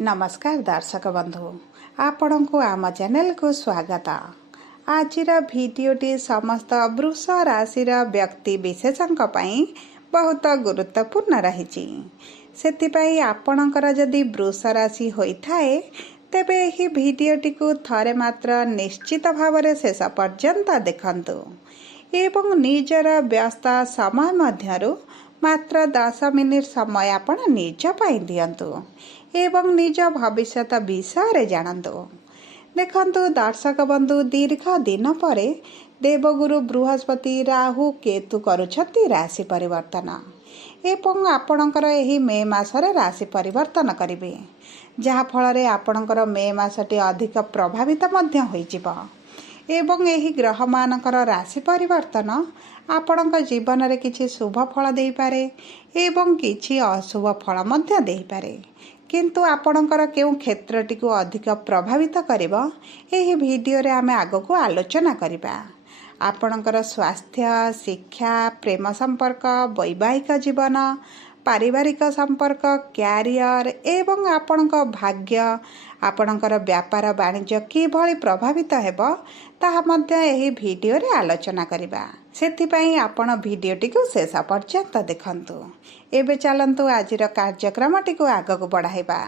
नमस्कार दर्शक बंधु आपण को आम चैनल को स्वागत। आज भिडटी समस्त वृष राशि व्यक्ति विशेषों बहुत गुरुत्वपूर्ण रही। से आपणकर जदि वृष राशि होता है तेबे यही भिडटी को थरे मात्र निश्चित भाव शेष पर्यंत देखंतु एवं निजर व्यस्त समय मध्यरु मात्र 10 मिनिट समय आपण निज पाई दियंतु एवं निज भविष्य विषय जानतु। देखंतु दर्शक बंधु दीर्घ दिन पर देवगुरु बृहस्पति राहु केतु करुछति राशि परिवर्तन एवं आपणकर एही मे मासरे राशि परिवर्तन करिवे जहा फल रे आपणकर मे मासटी अधिक प्रभावित मध्य होइजिबो एवं एही ग्रह मानकर राशि परिवर्तन आपणक जीवन रे किछि शुभ फल देई पारे एवं किछि अशुभ फल मध्य देई पारे। किंतु आपणकर केउ क्षेत्रटी को अधिक प्रभावित करिवो एही वीडियो रे आमे आगो को आलोचना करिबा। आपणकर स्वास्थ्य, शिक्षा, प्रेम संपर्क, वैवाहिक जीवन, पारिवारिक संपर्क, क्यारियर एवं आपणक भाग्य, आपणकर व्यापार वाणिज्य किभଳି प्रभावित हेबो ताहा मध्य एही वीडियो रे आलोचना करिबा। सेथिपई आपण वीडियोटी को शेष पर्यंत देखंतु। एबे चलंतु आजिर कार्यक्रमटी को आगक बढ़ाइबा।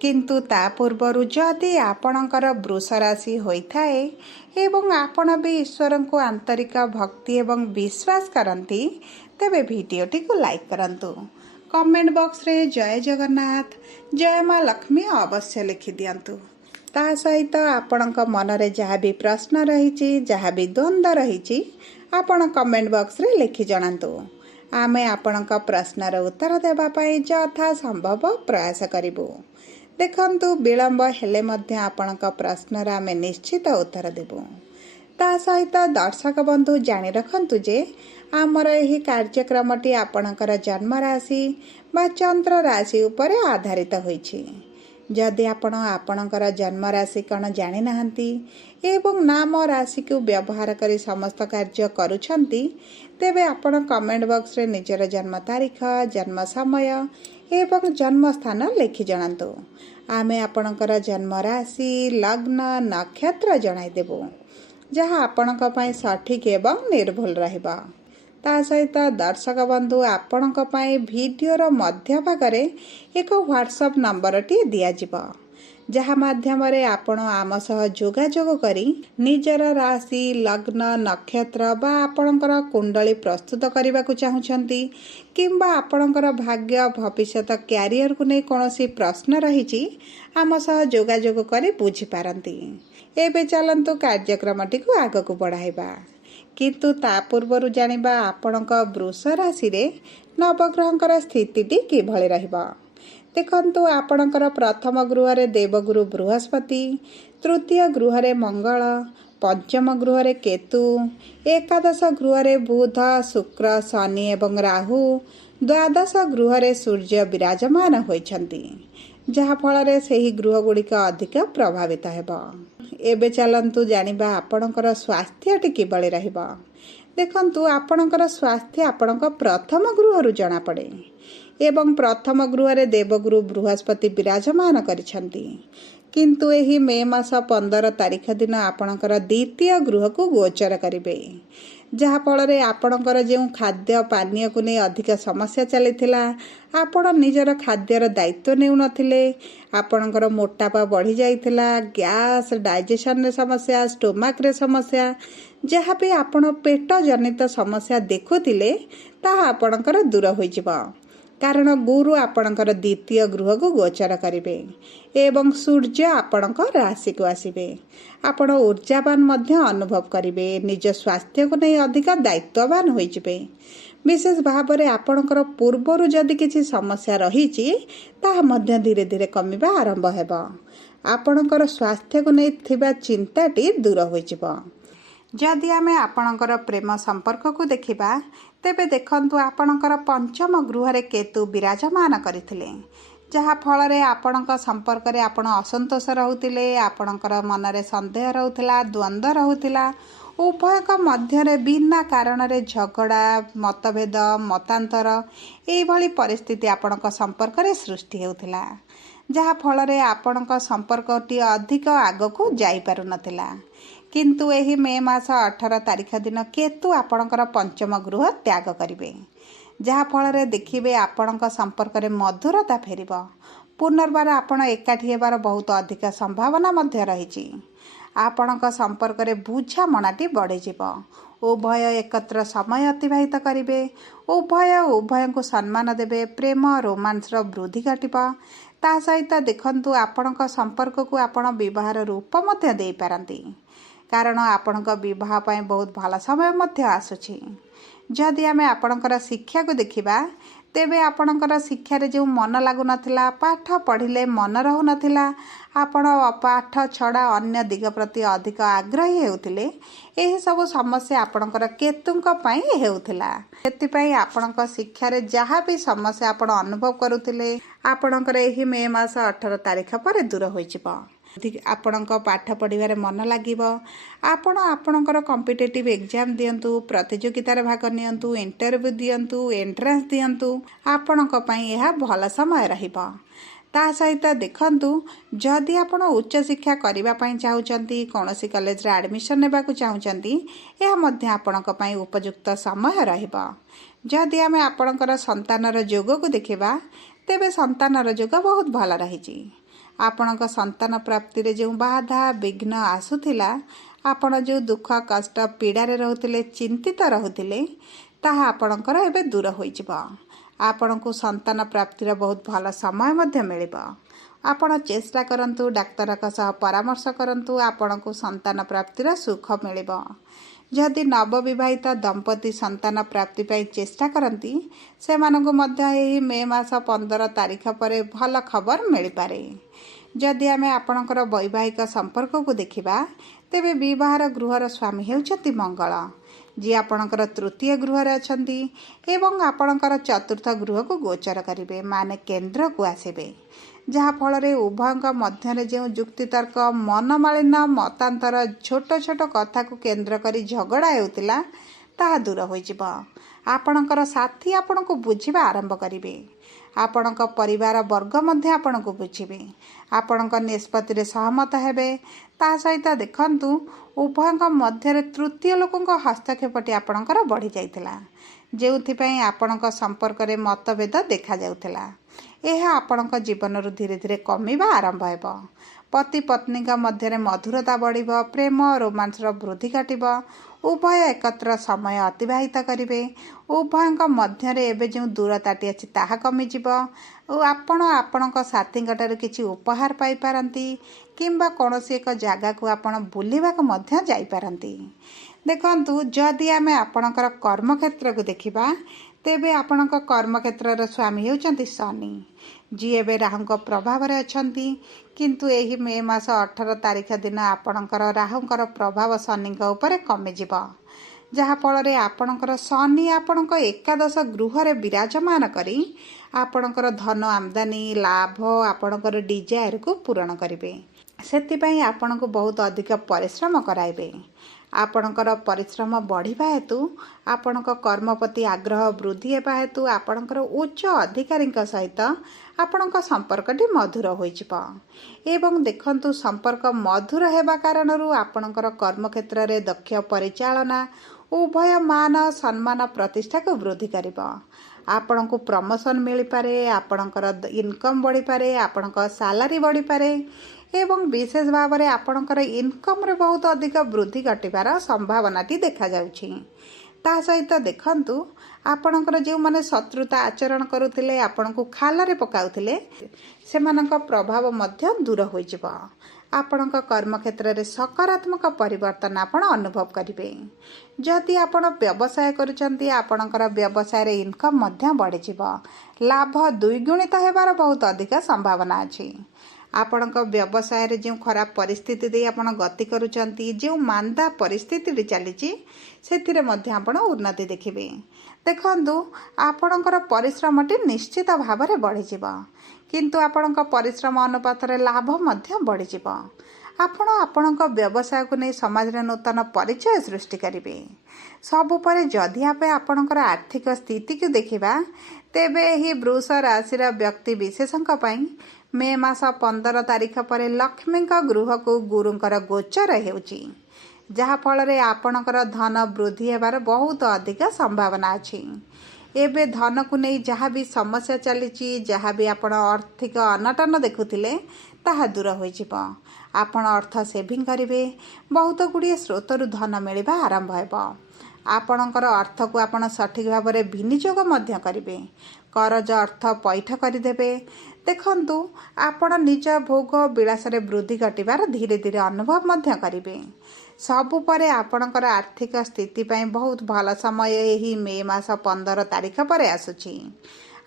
किंतु ता पूर्वरु जदि आपणकर वृष राशि होइथाए एवं आपण भी ईश्वर को आंतरिक भक्ति एवं विश्वास करंती तेबे वीडियोटी को लाइक करंतु। कमेंट बॉक्स रे जय जगन्नाथ जय मां लक्ष्मी अवश्य लिखि दियंतु। ता सहित आपणक मन रे जहा भी प्रश्न रहिछि जहा भी द्वंद्व रहिछि आपण कमेंट बॉक्स रे लिखि जणांतु। आमे आपणक प्रश्नर उत्तर देबा पई यथा संभव प्रयास करिबु। देखंतु विलंब हेले मध्य आपणक प्रश्नर आमे निश्चित उत्तर देबु। ता सहित दर्शक बंधु जानि रखंतु जे आमर एही कार्यक्रमटी आपणकर जन्म राशि बा चंद्र राशि उपरे आधारित होइछि। जदि आपण आपणकर जन्म राशि कण जानि नाहंती एवं नाम राशि को व्यवहार करी समस्त कार्य करूछंती तेबे आपण कमेंट बॉक्स रे निजर जन्म तारीख, जन्म समय एवं जन्म स्थान लिखि जणांतु। आमे आपणकर जन्म राशि, लग्न, नक्षत्र जणाई देबो जहा आपणक पई सठिक एवं निर्भुल रहबा। ता सहित दर्शक बंधु आपणक पई वीडियोर मध्य भागरे एक व्हाट्सएप नंबर टी दिया जिवो जहा माध्यम रे आपण आम सह जोगाजोग करी निजर राशि, लग्न, नक्षत्र बा आपणकर कुंडली प्रस्तुत करबा को चाहुछंती किंबा आपणकर भाग्य, भविष्यत, क्यारियर को नै कोनोसी प्रश्न रहिछि आम सह जोगाजोग करी बुझी पारंती। एबे चलंतु कार्यक्रमटी को आगक बढ़ाइबा। किंतु ता पूर्वरु जानिबा आपणक वृष राशि रे नवग्रहंकर स्थितिटी किभଳି रहबा। देखंतु आपणकर प्रथम गृह रे देवगुरु बृहस्पति, तृतीय गृह रे मंगल, पंचम गृह रे केतु, एकादश गृह रे बुध, शुक्र, शनि एवं राहु, द्वादश गृह रे सूर्य विराजमान होइछंती जहा फल रे सेही गृह गुड़िक अधिक प्रभावित हेबा। एबे चलंतु जानिबा आपणकर स्वास्थ्यटी किभଳି रहबा। देखंतु आपणकर स्वास्थ्य आपणक प्रथम गृहरु जଣା पड़े एवं प्रथम गृह रे देवगुरु बृहस्पति विराजमान करिछंती किंतु एही मे मास 15 तारिख दिन आपणकर द्वितीय गृह को गोचर करिवे जहा फल रे आपणकर जेउ खाद्य पानीय को नै अधिक समस्या चलीथिला आपण निजर खाद्यर दायित्व नेउ नथिले आपणकर मोटापा बढ़ी जाइथिला गैस डाइजेशन रे समस्या स्टोमक रे समस्या जहा भी आपण पेट जनित समस्या देखुथिले ता आपणकर दूर होई जिवो कारण गुरु आपणकर द्वितीय गृह को गोचर करिवे एवं सूर्य आपणक राशि को आसीबे आपण ऊर्जावान मध्य अनुभव करिवे निज स्वास्थ्य को नै अधिक दायित्ववान होई जिवे विशेष भाव रे आपणकर पूर्वरु जदि किछि समस्या रहिछि ता मध्य धीरे धीरे कमिबा आरंभ हेबो आपणकर स्वास्थ्य को नै थिबा चिंताटी दूर होई जिवो। जदि आमे आपणकर प्रेम संपर्क को देखिबा तेबे देखंतु आपणकर पंचम गृह रे केतु विराजमान करिथिले जहा फल रे आपणक संपर्क रे आपण असंतोष रहउतिले आपणकर मन रे संदेह रहउतिला द्वंद्व रहउतिला ଉଭୟଙ୍କ ମଧ୍ୟରେ ବିନା କାରଣରେ ଝଗଡ଼ା, ମତଭେଦ, ମତାନ୍ତର ଏଇଭଳି ପରିସ୍ଥିତି ଆପଣଙ୍କ ସମ୍ପର୍କରେ ସୃଷ୍ଟି ହେଉଥିଲା, ଯାହାଫଳରେ ଆପଣଙ୍କ ସମ୍ପର୍କଟି ଅଧିକ ଆଗକୁ ଯାଇପାରୁନଥିଲା। କିନ୍ତୁ ଏହି ମେ ମାସ 18 ତାରିଖ ଦିନ କେତୁ ଆପଣଙ୍କର ପଞ୍ଚମ ଗୃହ ତ୍ୟାଗ କରିବେ, ଯାହାଫଳରେ ଦେଖିବେ ଆପଣଙ୍କ ସମ୍ପର୍କରେ ମଧୁରତା ଫେରିବ। ପୁନର୍ବାର ଆପଣ ଏକାଠି ହେବାର ବହୁତ ଅଧିକ ସମ୍ଭାବନା ମଧ୍ୟ ରହିଛି। ଆପଣଙ୍କ ସମ୍ପର୍କରେ ବୁଝାମଣାଟି ବଢ଼ିଯିବ। ଉଭୟ ଏକତ୍ର ସମୟ ଅତିବାହିତ କରିବେ। ଉଭୟଙ୍କୁ ସମ୍ମାନ ଦେବେ। ପ୍ରେମ ରୋମାନ୍ସର ବୃଦ୍ଧି ଘଟିବ। ତା ସହିତ ଦେଖନ୍ତୁ, ଆପଣଙ୍କ ସମ୍ପର୍କକୁ ଆପଣ ବିବାହର ରୂପ ମଧ୍ୟ ଦେଇପାରନ୍ତି, କାରଣ ଆପଣଙ୍କ ବିବାହ ପାଇଁ ବହୁତ ଭଲ ସମୟ ମଧ୍ୟ ଆସୁଛି। ଯଦି ଆମେ ଆପଣଙ୍କର ଶିକ୍ଷାକୁ ଦେଖିବା, ତେବେ ଆପଣଙ୍କର ଶିକ୍ଷାରେ ଯେଉଁ ମନ ଲାଗୁନଥିଲା, ପାଠ ପଢ଼ିଲେ ମନ ରହୁନଥିଲା, ଆପଣ ପାଠ ଛଡ଼ା ଅନ୍ୟ ଦିଗ ପ୍ରତି ଅଧିକ ଆଗ୍ରହୀ ହେଉଥିଲେ, ଏହିସବୁ ସମସ୍ୟା ଆପଣଙ୍କର କେତୁଙ୍କ ପାଇଁ ହେଉଥିଲା। ସେଥିପାଇଁ ଆପଣଙ୍କ ଶିକ୍ଷାରେ ଯାହା ବି ସମସ୍ୟା ଆପଣ ଅନୁଭବ କରୁଥିଲେ, ଆପଣଙ୍କର ଏହି ମେ ମାସ 18 ତାରିଖ ପରେ ଦୂର ହୋଇଯିବ। ଆପଣଙ୍କ ପାଠ ପଢ଼ିବାରେ ମନ ଲାଗିବ। ଆପଣ ଆପଣଙ୍କର କମ୍ପିଟେଟିଭ୍ ଏକ୍ଜାମ୍ ଦିଅନ୍ତୁ, ପ୍ରତିଯୋଗିତାରେ ଭାଗ ନିଅନ୍ତୁ, ଇଣ୍ଟରଭ୍ୟୁ ଦିଅନ୍ତୁ, ଏଣ୍ଟ୍ରାନ୍ସ ଦିଅନ୍ତୁ। ଆପଣଙ୍କ ପାଇଁ ଏହା ଭଲ ସମୟ ରହିବ। ତା ସହିତ ଦେଖନ୍ତୁ, ଯଦି ଆପଣ ଉଚ୍ଚଶିକ୍ଷା କରିବା ପାଇଁ ଚାହୁଁଛନ୍ତି, କୌଣସି କଲେଜରେ ଆଡ଼ମିସନ୍ ନେବାକୁ ଚାହୁଁଛନ୍ତି, ଏହା ମଧ୍ୟ ଆପଣଙ୍କ ପାଇଁ ଉପଯୁକ୍ତ ସମୟ ରହିବ। ଯଦି ଆମେ ଆପଣଙ୍କର ସନ୍ତାନର ଯୋଗକୁ ଦେଖିବା, ତେବେ ସନ୍ତାନର ଯୋଗ ବହୁତ ଭଲ ରହିଛି। ଆପଣଙ୍କ ସନ୍ତାନ ପ୍ରାପ୍ତିରେ ଯେଉଁ ବାଧା ବିଘ୍ନ ଆସୁଥିଲା, ଆପଣ ଯେଉଁ ଦୁଃଖ କଷ୍ଟ ପୀଡ଼ାରେ ରହୁଥିଲେ, ଚିନ୍ତିତ ରହୁଥିଲେ, ତାହା ଆପଣଙ୍କର ଏବେ ଦୂର ହୋଇଯିବ। ଆପଣଙ୍କୁ ସନ୍ତାନ ପ୍ରାପ୍ତିର ବହୁତ ଭଲ ସମୟ ମଧ୍ୟ ମିଳିବ। ଆପଣ ଚେଷ୍ଟା କରନ୍ତୁ, ଡାକ୍ତରଙ୍କ ସହ ପରାମର୍ଶ କରନ୍ତୁ, ଆପଣଙ୍କୁ ସନ୍ତାନ ପ୍ରାପ୍ତିର ସୁଖ ମିଳିବ। ଯଦି ନବବିବାହିତ ଦମ୍ପତି ସନ୍ତାନ ପ୍ରାପ୍ତି ପାଇଁ ଚେଷ୍ଟା କରନ୍ତି, ସେମାନଙ୍କୁ ମଧ୍ୟ ଏହି ମେ ମାସ 15 ତାରିଖ ପରେ ଭଲ ଖବର ମିଳିପାରେ। ଯଦି ଆମେ ଆପଣଙ୍କର ବୈବାହିକ ସମ୍ପର୍କକୁ ଦେଖିବା, ତେବେ ବିବାହର ଗୃହର ସ୍ୱାମୀ ହେଉଛନ୍ତି ମଙ୍ଗଳ, ଯିଏ ଆପଣଙ୍କର ତୃତୀୟ ଗୃହରେ ଅଛନ୍ତି ଏବଂ ଆପଣଙ୍କର ଚତୁର୍ଥ ଗୃହକୁ ଗୋଚର କରିବେ, ମାନେ କେନ୍ଦ୍ରକୁ ଆସିବେ, ଯାହାଫଳରେ ଉଭୟଙ୍କ ମଧ୍ୟରେ ଯେଉଁ ଯୁକ୍ତିତର୍କ, ମନମାଳିନ୍ୟ, ମତାନ୍ତର, ଛୋଟ ଛୋଟ କଥାକୁ କେନ୍ଦ୍ର କରି ଝଗଡ଼ା ହେଉଥିଲା, ତାହା ଦୂର ହୋଇଯିବ। ଆପଣଙ୍କର ସାଥୀ ଆପଣଙ୍କୁ ବୁଝିବା ଆରମ୍ଭ କରିବେ। ଆପଣଙ୍କ ପରିବାର ବର୍ଗ ମଧ୍ୟ ଆପଣଙ୍କୁ ବୁଝିବେ। ଆପଣଙ୍କ ନିଷ୍ପତ୍ତିରେ ସହମତ ହେବେ। ତା ସହିତ ଦେଖନ୍ତୁ, ଉଭୟଙ୍କ ମଧ୍ୟରେ ତୃତୀୟ ଲୋକଙ୍କ ହସ୍ତକ୍ଷେପଟି ଆପଣଙ୍କର ବଢ଼ିଯାଇଥିଲା, ଯେଉଁଥିପାଇଁ ଆପଣଙ୍କ ସମ୍ପର୍କରେ ମତଭେଦ ଦେଖାଯାଉଥିଲା। ଏହା ଆପଣଙ୍କ ଜୀବନରୁ ଧୀରେ ଧୀରେ କମିବା ଆରମ୍ଭ ହେବ। ପତି ପତ୍ନୀଙ୍କ ମଧ୍ୟରେ ମଧୁରତା ବଢ଼ିବ। ପ୍ରେମ ରୋମାନ୍ସର ବୃଦ୍ଧି ଘଟିବ। ଉଭୟ ଏକତ୍ର ସମୟ ଅତିବାହିତ କରିବେ। ଉଭୟଙ୍କ ମଧ୍ୟରେ ଏବେ ଯେଉଁ ଦୂରତାଟି ଅଛି, ତାହା କମିଯିବ ଓ ଆପଣ ଆପଣଙ୍କ ସାଥୀଙ୍କଠାରୁ କିଛି ଉପହାର ପାଇପାରନ୍ତି କିମ୍ବା କୌଣସି ଏକ ଜାଗାକୁ ଆପଣ ବୁଲିବାକୁ ମଧ୍ୟ ଯାଇପାରନ୍ତି। ଦେଖନ୍ତୁ, ଯଦି ଆମେ ଆପଣଙ୍କର କର୍ମକ୍ଷେତ୍ରକୁ ଦେଖିବା, ତେବେ ଆପଣଙ୍କ କର୍ମକ୍ଷେତ୍ରର ସ୍ୱାମୀ ହେଉଛନ୍ତି ଶନି, ଯିଏ ଏବେ ରାହୁଙ୍କ ପ୍ରଭାବରେ ଅଛନ୍ତି। କିନ୍ତୁ ଏହି ମେ ମାସ 18 ତାରିଖ ଦିନ ଆପଣଙ୍କର ରାହୁଙ୍କର ପ୍ରଭାବ ଶନିଙ୍କ ଉପରେ କମିଯିବ, ଯାହାଫଳରେ ଆପଣଙ୍କର ଶନି ଆପଣଙ୍କ ଏକାଦଶ ଗୃହରେ ବିରାଜମାନ କରି ଆପଣଙ୍କର ଧନ ଆମଦାନୀ, ଲାଭ, ଆପଣଙ୍କର ଡିଜାୟାରକୁ ପୂରଣ କରିବେ। ସେଥିପାଇଁ ଆପଣଙ୍କୁ ବହୁତ ଅଧିକ ପରିଶ୍ରମ କରାଇବେ। ଆପଣଙ୍କର ପରିଶ୍ରମ ବଢ଼ିବା ହେତୁ, ଆପଣଙ୍କ କର୍ମ ପ୍ରତି ଆଗ୍ରହ ବୃଦ୍ଧି ହେବା ହେତୁ ଆପଣଙ୍କର ଉଚ୍ଚ ଅଧିକାରୀଙ୍କ ସହିତ ଆପଣଙ୍କ ସମ୍ପର୍କଟି ମଧୁର ହୋଇଯିବ। ଏବଂ ଦେଖନ୍ତୁ, ସମ୍ପର୍କ ମଧୁର ହେବା କାରଣରୁ ଆପଣଙ୍କର କର୍ମକ୍ଷେତ୍ରରେ ଦକ୍ଷ ପରିଚାଳନା ଉଭୟ ମାନ ସମ୍ମାନ ପ୍ରତିଷ୍ଠାକୁ ବୃଦ୍ଧି କରିବ। ଆପଣଙ୍କୁ ପ୍ରମୋସନ୍ ମିଳିପାରେ, ଆପଣଙ୍କର ଇନକମ୍ ବଢ଼ିପାରେ, ଆପଣଙ୍କ ସାଲାରୀ ବଢ଼ିପାରେ ଏବଂ ବିଶେଷ ଭାବରେ ଆପଣଙ୍କର ଇନକମ୍ରେ ବହୁତ ଅଧିକ ବୃଦ୍ଧି ଘଟିବାର ସମ୍ଭାବନାଟି ଦେଖାଯାଉଛି। ତା ସହିତ ଦେଖନ୍ତୁ, ଆପଣଙ୍କର ଯେଉଁମାନେ ଶତ୍ରୁତା ଆଚରଣ କରୁଥିଲେ, ଆପଣଙ୍କୁ ଖାଲରେ ପକାଉଥିଲେ, ସେମାନଙ୍କ ପ୍ରଭାବ ମଧ୍ୟ ଦୂର ହୋଇଯିବ। ଆପଣଙ୍କ କର୍ମକ୍ଷେତ୍ରରେ ସକାରାତ୍ମକ ପରିବର୍ତ୍ତନ ଆପଣ ଅନୁଭବ କରିବେ। ଯଦି ଆପଣ ବ୍ୟବସାୟ କରୁଛନ୍ତି, ଆପଣଙ୍କର ବ୍ୟବସାୟରେ ଇନକମ୍ ମଧ୍ୟ ବଢ଼ିଯିବ। ଲାଭ ଦ୍ୱିଗୁଣିତ ହେବାର ବହୁତ ଅଧିକ ସମ୍ଭାବନା ଅଛି। ଆପଣଙ୍କ ବ୍ୟବସାୟରେ ଯେଉଁ ଖରାପ ପରିସ୍ଥିତି ଦେଇ ଆପଣ ଗତି କରୁଛନ୍ତି, ଯେଉଁ ମାନ୍ଦା ପରିସ୍ଥିତିଟି ଚାଲିଛି, ସେଥିରେ ମଧ୍ୟ ଆପଣ ଉନ୍ନତି ଦେଖିବେ। ଦେଖନ୍ତୁ, ଆପଣଙ୍କର ପରିଶ୍ରମଟି ନିଶ୍ଚିତ ଭାବରେ ବଢ଼ିଯିବ, କିନ୍ତୁ ଆପଣଙ୍କ ପରିଶ୍ରମ ଅନୁପାତରେ ଲାଭ ମଧ୍ୟ ବଢ଼ିଯିବ। ଆପଣ ଆପଣଙ୍କ ବ୍ୟବସାୟକୁ ନେଇ ସମାଜରେ ନୂତନ ପରିଚୟ ସୃଷ୍ଟି କରିବେ। ସବୁପରେ ଯଦି ଆମେ ଆପଣଙ୍କର ଆର୍ଥିକ ସ୍ଥିତିକୁ ଦେଖିବା, ତେବେ ଏହି ବୃଷ ରାଶିର ବ୍ୟକ୍ତି ବିଶେଷଙ୍କ ପାଇଁ ମେ ମାସ 15 ତାରିଖ ପରେ ଲକ୍ଷ୍ମୀଙ୍କ ଗୃହକୁ ଗୁରୁଙ୍କର ଗୋଚର ହେଉଛି, ଯାହାଫଳରେ ଆପଣଙ୍କର ଧନ ବୃଦ୍ଧି ହେବାର ବହୁତ ଅଧିକ ସମ୍ଭାବନା ଅଛି। ଏବେ ଧନକୁ ନେଇ ଯାହା ବି ସମସ୍ୟା ଚାଲିଛି, ଯାହା ବି ଆପଣ ଆର୍ଥିକ ଅନଟନ ଦେଖୁଥିଲେ, ତାହା ଦୂର ହୋଇଯିବ। ଆପଣ ଅର୍ଥ ସେଭିଂ କରିବେ। ବହୁତ ଗୁଡ଼ିଏ ସ୍ରୋତରୁ ଧନ ମିଳିବା ଆରମ୍ଭ ହେବ। ଆପଣଙ୍କର ଅର୍ଥକୁ ଆପଣ ସଠିକ୍ ଭାବରେ ବିନିଯୋଗ ମଧ୍ୟ କରିବେ। କରଜ ଅର୍ଥ ପଇଠ କରିଦେବେ। ଦେଖନ୍ତୁ, ଆପଣ ନିଜ ଭୋଗ ବିଳାସରେ ବୃଦ୍ଧି ଘଟିବାର ଧୀରେ ଧୀରେ ଅନୁଭବ ମଧ୍ୟ କରିବେ। ସବୁ ପରେ ଆପଣଙ୍କର ଆର୍ଥିକ ସ୍ଥିତି ପାଇଁ ବହୁତ ଭଲ ସମୟ ଏହି ମେ ମାସ 15 ତାରିଖ ପରେ ଆସୁଛି।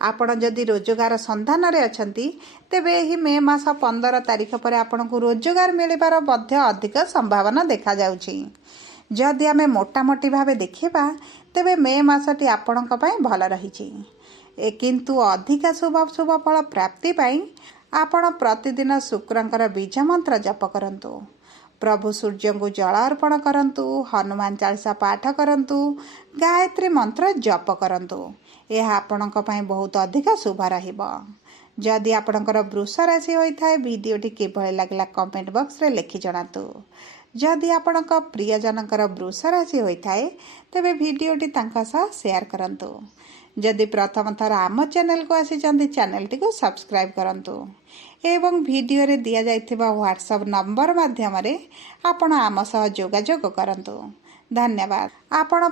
ଆପଣ ଯଦି ରୋଜଗାର ସନ୍ଧାନରେ ଅଛନ୍ତି, ତେବେ ଏହି ମେ ମାସ 15 ତାରିଖ ପରେ ଆପଣଙ୍କୁ ରୋଜଗାର ମିଳିବାର ମଧ୍ୟ ଅଧିକ ସମ୍ଭାବନା ଦେଖାଯାଉଛି। ଯଦି ଆମେ ମୋଟାମୋଟି ଭାବେ ଦେଖିବା, ତେବେ ମେ ମାସଟି ଆପଣଙ୍କ ପାଇଁ ଭଲ ରହିଛି। କିନ୍ତୁ ଅଧିକା ଶୁଭ ଫଳ ପ୍ରାପ୍ତି ପାଇଁ ଆପଣ ପ୍ରତିଦିନ ଶୁକ୍ରଙ୍କର ବୀଜ ମନ୍ତ୍ର ଜପ କରନ୍ତୁ। ପ୍ରଭୁ ସୂର୍ଯ୍ୟଙ୍କୁ ଜଳ ଅର୍ପଣ କରନ୍ତୁ। ହନୁମାନ ଚାଳିସା ପାଠ କରନ୍ତୁ। ଗାୟତ୍ରୀ ମନ୍ତ୍ର ଜପ କରନ୍ତୁ। ଏହା ଆପଣଙ୍କ ପାଇଁ ବହୁତ ଅଧିକ ଶୁଭ ରହିବ। ଯଦି ଆପଣଙ୍କର ବୃଷ ରାଶି ହୋଇଥାଏ, ଭିଡ଼ିଓଟି କିଭଳି ଲାଗିଲା କମେଣ୍ଟ ବକ୍ସରେ ଲେଖି ଜଣାନ୍ତୁ। ଯଦି ଆପଣଙ୍କ ପ୍ରିୟଜନଙ୍କର ବୃଷ ରାଶି ହୋଇଥାଏ, ତେବେ ଭିଡ଼ିଓଟି ତାଙ୍କ ସହ ସେୟାର କରନ୍ତୁ। ଯଦି ପ୍ରଥମ ଥର ଆମ ଚ୍ୟାନେଲକୁ ଆସିଛନ୍ତି, ଚ୍ୟାନେଲଟିକୁ ସବସ୍କ୍ରାଇବ୍ କରନ୍ତୁ ଏବଂ ଭିଡ଼ିଓରେ ଦିଆଯାଇଥିବା ହ୍ୱାଟ୍ସଆପ୍ ନମ୍ବର ମାଧ୍ୟମରେ ଆପଣ ଆମ ସହ ଯୋଗାଯୋଗ କରନ୍ତୁ। ଧନ୍ୟବାଦ। ଆପଣ